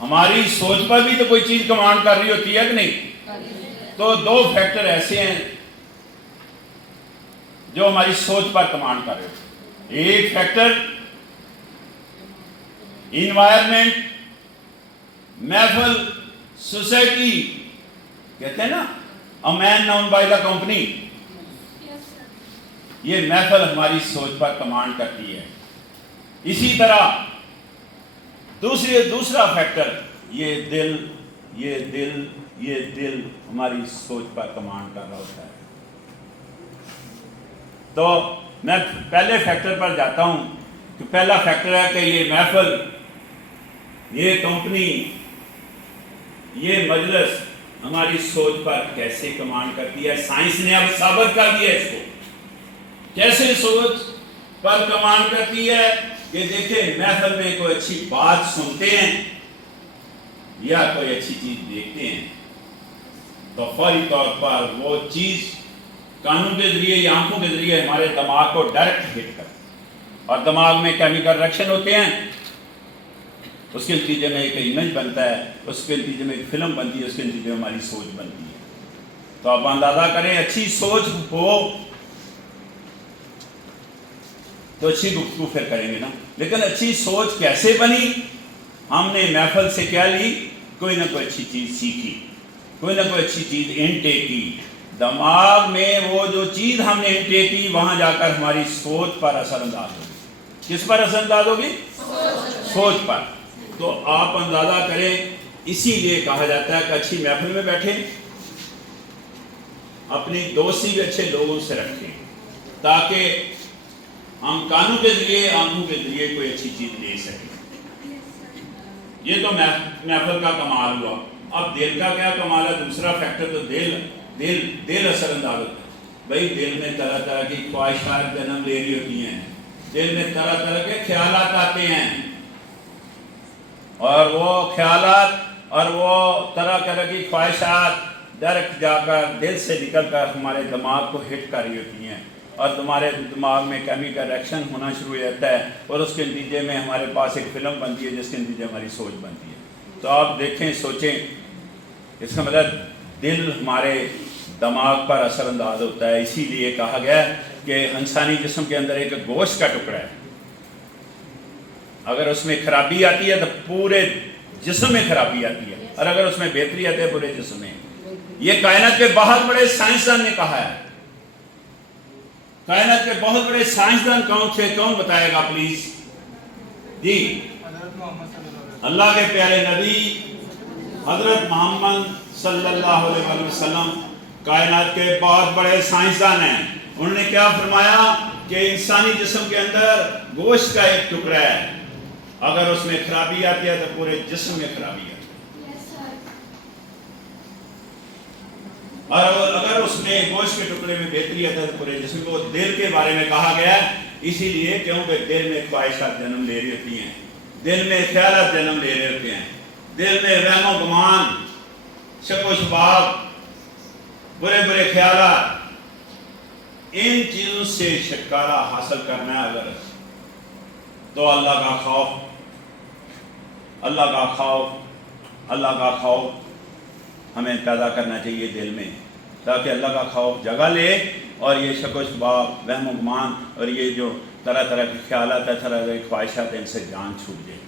ہماری سوچ پر بھی تو کوئی چیز کمانڈ کر رہی ہوتی ہے کہ نہیں؟ تو دو فیکٹر ایسے ہیں جو ہماری سوچ پر کمانڈ کر رہے ہوتے ہیں. ایک فیکٹر انوائرمنٹ، محفل، سوسائٹی، کہتے ہیں نا a man known by the company. یہ محفل ہماری سوچ پر کمانڈ کرتی ہے. اسی طرح دوسرا فیکٹر یہ دل ہماری سوچ پر کمانڈ کر رہا ہوتا ہے. تو میں پہلے فیکٹر پر جاتا ہوں کہ پہلا فیکٹر ہے کہ یہ محفل، یہ کمپنی، یہ مجلس ہماری سوچ پر کیسے کمانڈ کرتی ہے. سائنس نے اب ثابت کر دیا اس کو کیسے سوچ پر کمانڈ کرتی ہے. کہ دیکھیں محفل میں کوئی اچھی بات سنتے ہیں یا کوئی اچھی چیز دیکھتے ہیں تو فوری طور پر وہ چیز کانوں کے ذریعے یا آنکھوں کے ذریعے ہمارے دماغ کو ڈائریکٹ ہٹ کرتی ہے اور دماغ میں کیمیکل ریئیکشن ہوتے ہیں. اس کے نتیجے میں ایک امیج بنتا ہے، اس کے نتیجے میں ایک فلم بنتی ہے، اس کے نتیجے میں ہماری سوچ بنتی ہے. تو آپ اندازہ کریں اچھی سوچ ہو تو اچھی گفتگو پھر کریں گے نا. لیکن اچھی سوچ کیسے بنی؟ ہم نے محفل سے کیا لی؟ کوئی نہ کوئی اچھی چیز سیکھی، کوئی نہ کوئی اچھی چیز انٹیک کی. دماغ میں وہ جو چیز ہم نے انٹیک کی وہاں جا کر ہماری سوچ پر اثر انداز ہوگی. کس پر اثر انداز ہوگی؟ سوچ پر. تو آپ اندازہ کریں اسی لیے کہا جاتا ہے کہ اچھی محفل میں بیٹھیں، اپنی دوستی بھی اچھے لوگوں سے رکھیں تاکہ ہم کانوں کے ذریعے آنکھوں کے ذریعے کوئی اچھی چیز لے سکیں. یہ تو محفل کا کمال ہوا. اب دل کا کیا کمال ہے؟ دوسرا فیکٹر تو دل اثر انداز ہوتا ہے. بھائی دل میں طرح طرح کی خواہشات جنم لے رہی ہوتی ہیں، دل میں طرح طرح کے خیالات آتے ہیں اور وہ خیالات اور وہ طرح طرح کی خواہشات ڈائریکٹ جا کر دل سے نکل کر ہمارے دماغ کو ہٹ کر رہی ہوتی ہیں اور تمہارے دماغ میں کیمیکل ریئیکشن ہونا شروع ہو جاتا ہے اور اس کے نتیجے میں ہمارے پاس ایک فلم بنتی ہے جس کے نتیجے ہماری سوچ بنتی ہے. تو آپ دیکھیں، سوچیں، اس کا مطلب دل ہمارے دماغ پر اثر انداز ہوتا ہے. اسی لیے کہا گیا کہ انسانی جسم کے اندر ایک گوشت کا ٹکڑا ہے، اگر اس میں خرابی آتی ہے تو پورے جسم میں خرابی آتی ہے اور اگر اس میں بہتری آتی ہے پورے جسم میں. یہ کائنات کے بہت بڑے سائنسدان نے کہا ہے. کائنات کے بہت بڑے سائنسدان کون تھے؟ کون بتائے گا پلیز؟ جی، اللہ کے پیارے نبی حضرت محمد صلی اللہ علیہ وسلم کائنات کے بہت بڑے سائنسدان ہیں. انہوں نے کیا فرمایا کہ انسانی جسم کے اندر گوشت کا ایک ٹکڑا ہے، اگر اس میں خرابی آتی ہے تو پورے جسم میں خرابی آتی ہے اور اگر اس میں گوشت کے ٹکڑے میں بہتری آتا ہے تو پورے جسم کو. دل کے بارے میں کہا گیا اسی لیے کیونکہ دل میں خواہشات جنم لے رہی ہوتی ہیں، دل میں خیالات جنم لے رہے ہوتے ہیں، دل میں وہم و گمان، شک و شبہات، برے برے خیالات. ان چیزوں سے چھٹکارا حاصل کرنا ہے اگر تو اللہ کا خوف ہمیں پیدا کرنا چاہیے دل میں تاکہ اللہ کا خوف جگہ لے اور یہ شک و شبہ، وہم و گمان اور یہ جو طرح طرح کے خیالات ہیں، طرح طرح کی خواہشات ہیں، ان سے جان چھوٹ جائے.